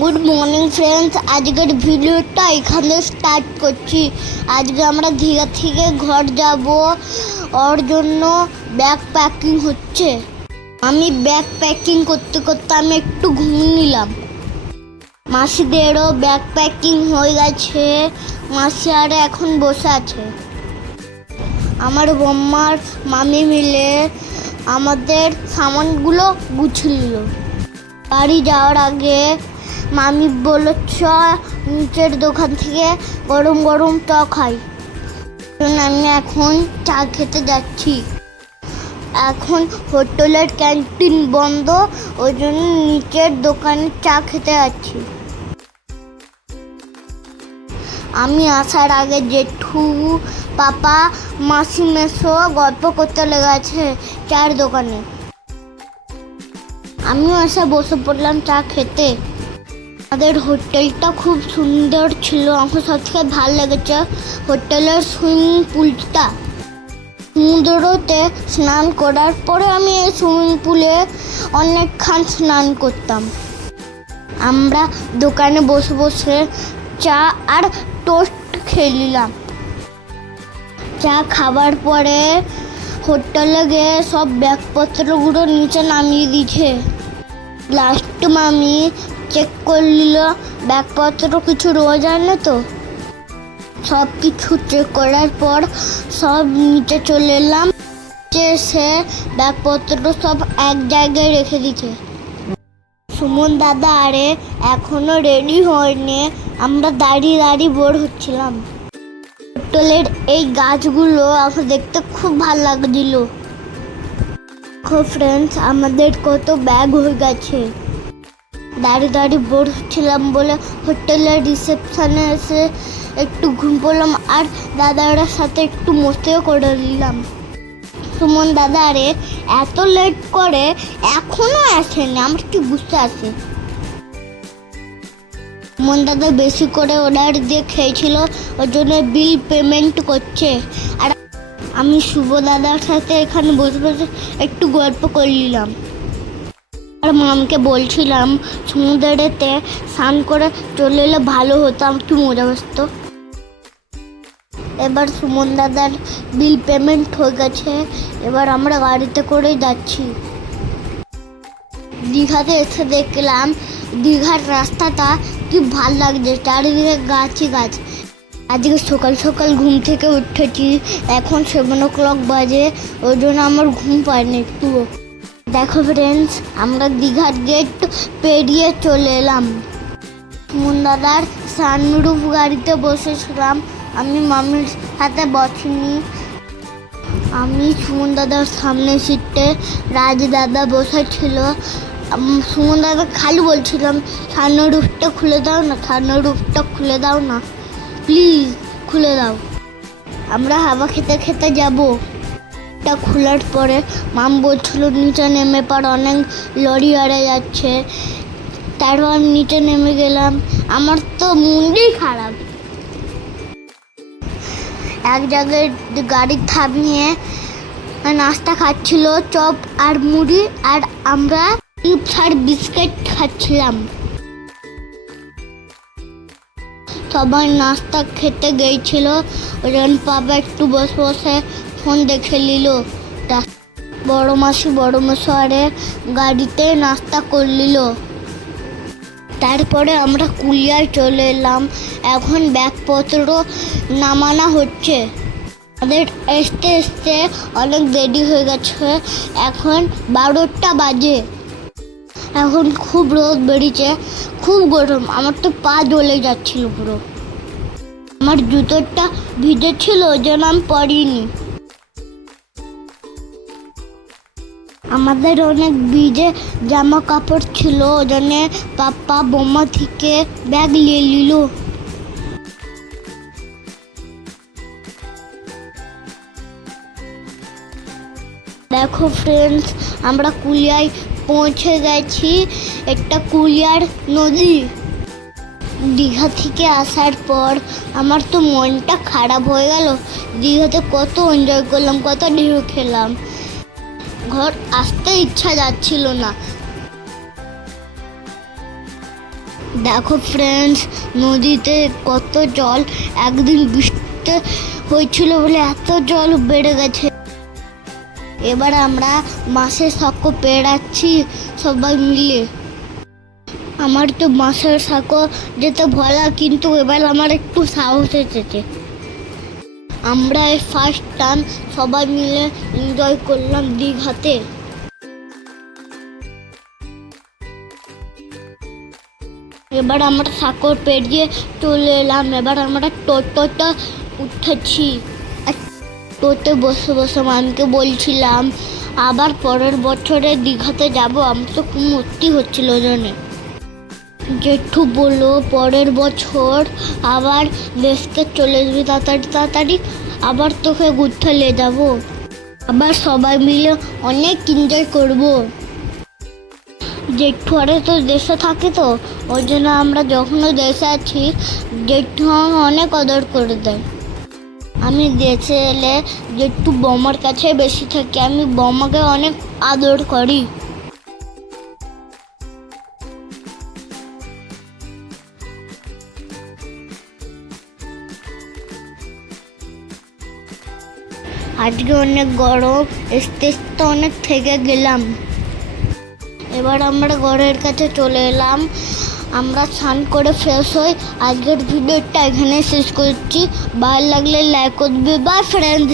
Good morning friends, আজকের ভিডিওটা এখানে স্টার্ট করছি। আজকে আমরা দীঘা থেকে ঘর যাব, ওর জন্য ব্যাগ প্যাকিং হচ্ছে। আমি ব্যাগ প্যাকিং করতে করতে আমি একটু ঘুমিয়ে নিলাম। মাসিদেরও ব্যাগ প্যাকিং হয়ে গেছে, মাসি আর এখন বসে আছে। আমার বম্মার মামি মিলে আমাদের সামানগুলো গুছিয়ে নিল। বাড়ি যাওয়ার আগে মামি বলল, চ নিচের দোকান থেকে গরম গরম চা খাই। আমি এখন চা খেতে যাচ্ছি। এখন হোটেলের ক্যান্টিন বন্ধ, ওই জন্য নিচের দোকানে চা খেতে যাচ্ছি। আমি আসার আগে জেঠু, পাপা, মাসি, মেসো গল্প করতে লেগেছে চায়ের দোকানে। আমিও এসে বসে পড়লাম চা খেতে। আমাদের হোটেলটা খুব সুন্দর ছিল, আমার সব থেকে ভালো লেগেছে হোটেলের সুইমিং পুলটা। সমুদ্রতে স্নান করার পরে আমি এই সুইমিং পুলে অনেকক্ষণ স্নান করতাম। আমরা দোকানে বসে বসে চা আর টোস্ট খেয়ে নিলাম। চা খাবার পরে হোটেলে গিয়ে সব ব্যাগপত্রগুলো নিচে নামিয়ে দিয়েছে। লাস্ট মামি চেক করে নিল ব্যাগপত্র কিছু রয়ে যায় না তো। সব কিছু চেক করার পর সব নিচে চলে এলাম। সে ব্যাগপত্র সব এক জায়গায় রেখে দিচ্ছে। সুমন দাদা আরে এখনো রেডি হয়নি, আমরা দাঁড়িয়ে দাঁড়িয়ে বোর হচ্ছিলাম। হোটেলের এই গাছগুলো আমার দেখতে খুব ভালো লাগছিল। ফ্রেন্ডস, আমাদের কত ব্যাগ হয়ে গেছে। দাঁড়িয়ে দাঁড়িয়ে বোর হচ্ছিলাম বলে হোটেলের রিসেপশনে এসে একটু ঘুম পড়লাম আর দাদার সাথে একটু মস্তিও করে নিলাম। সুমন দাদা আরে এত লেট করে এখনো আসেনি, আমার কি বুঝতে আসে। সুমন দাদা বেশি করে অর্ডার দিয়ে খেয়েছিল, ওর জন্য বিল পেমেন্ট করছে। আর আমি শুভ দাদার সাথে এখানে বসে বসে একটু গল্প করে নিলাম। আর মামকে বলছিলাম সমুদ্রেতে স্নান করে চলে এলে ভালো হতো, আমার কি মজা বসতো। এবার সুমন দাদার বিল পেমেন্ট হয়ে গেছে, এবার আমরা গাড়িতে করেই যাচ্ছি। দীঘাতে এসে দেখলাম দীঘার রাস্তাটা কি ভাল লাগছে, চারিদিকে গাছই গাছ। আজকে সকাল সকাল ঘুম থেকে উঠেছি, এখন 7 o'clock বাজে, ওই জন্য আমার ঘুম পায়নি একটুও। দেখো ফ্রেন্ডস, আমরা দীঘার গেট পেরিয়ে চলে এলাম। সুমন দাদার সানরুফ গাড়িতে বসেছিলাম, আমি মামির হাতে বসিনি। আমি সুমন দাদার সামনে সিটে, রাজ দাদা বসেছিল। সুমন দাদা খালি বলছিলাম সানরুফটা খুলে দাও না, সানরুফটা খুলে দাও না, প্লিজ খুলে দাও, আমরা হাওয়া খেতে খেতে যাবো। এটা খোলার পরে মাম বলছিল নিচে নেমে পর অনেক লরি আড়ে যাচ্ছে। তারপর আমি নিচে নেমে গেলাম, আমার তো মুন্ডই খারাপ। এক জায়গায় গাড়ি থামিয়ে নাস্তা খাচ্ছিল, চপ আর মুড়ি, আর আমরা চিপস আর বিস্কিট খাচ্ছিলাম। সবাই নাস্তা খেতে গিয়েছিল, ওই জন্য পাপা একটু বসে বসে ফোন দেখে নিল। বড় মাসি বড় মশারে গাড়িতে নাস্তা করে নিল। তারপরে আমরা কুলিয়ায় চলে এলাম, এখন ব্যাগপত্র নামানো হচ্ছে। আমাদের আসতে আসতে অনেক দেরি হয়ে গেছে, এখন 12টা বাজে। এখন খুব রোদ বেরিয়েছে, খুব গরম, আমার তো পা জ্বলে যাচ্ছিল পুরো। আমার জুতোটা ভিজে ছিল, ওই জন্য আমি পরিনি। আমাদের অনেক ভিজে জামা কাপড় ছিল, ওই জন্য পাপা বোমা থেকে ব্যাগ নিয়ে নিল। দেখো ফ্রেন্ডস, আমরা কুলিয়ায় পৌঁছে গেছি। একটা কুলিয়ার নদী। দীঘা থেকে আসার পর আমার তো মনটা খারাপ হয়ে গেল। দীঘাতে কত এনজয় করলাম, কত ঢেউ খেলাম, ঘর আসতে ইচ্ছা যাচ্ছিল না। দেখো ফ্রেন্ডস, নদীতে কত জল। একদিন বৃষ্টি হয়েছিল বলে এত জল বেড়ে গেছে। এবার আমরা মাছের সাঁকো পেড়াচ্ছি সবাই মিলে। আমার তো মাছের সাঁকো যেতে ভয় লাগে, কিন্তু এবার আমার একটু সাহস এসেছে। আমরা এই ফার্স্ট টাইম সবাই মিলে এনজয় করলাম দীঘাতে। এবার আমরা সাঁকো পেরিয়ে চলে এলাম। এবার আমরা টোটোটা উঠেছি। টোটো বসে বসে মামকে বলছিলাম আবার পরের বছরে দীঘাতে যাব। আমার তো খুব মস্তি হচ্ছিল জানে। জেঠু বললো পরের বছর আবার দেশকে চলে যাবি তাড়াতাড়ি তাড়াতাড়ি, আবার তোকে ঘুরতে নিয়ে যাবো। আবার সবাই মিলে অনেক এনজয় করবো। জেঠু আরে তো দেশে থাকে, তো ওই জন্য আমরা যখনও দেশে আছি জেঠু অনেক আদর করে দেয়। আমি দেশে এলে জেঠু বৌমার কাছে বেশি থাকি। আমি বৌমাকে অনেক আদর করি। আজকে অনেক গরম, স্টেজটা অনেক থেকে গেলাম। এবার আমরা ঘরের কাছে চলে এলাম। আমরা স্নান করে ফ্রেশ হই। আজকের ভিডিওটা এখানে শেষ করছি। ভালো লাগলে লাইক করবে। By friend.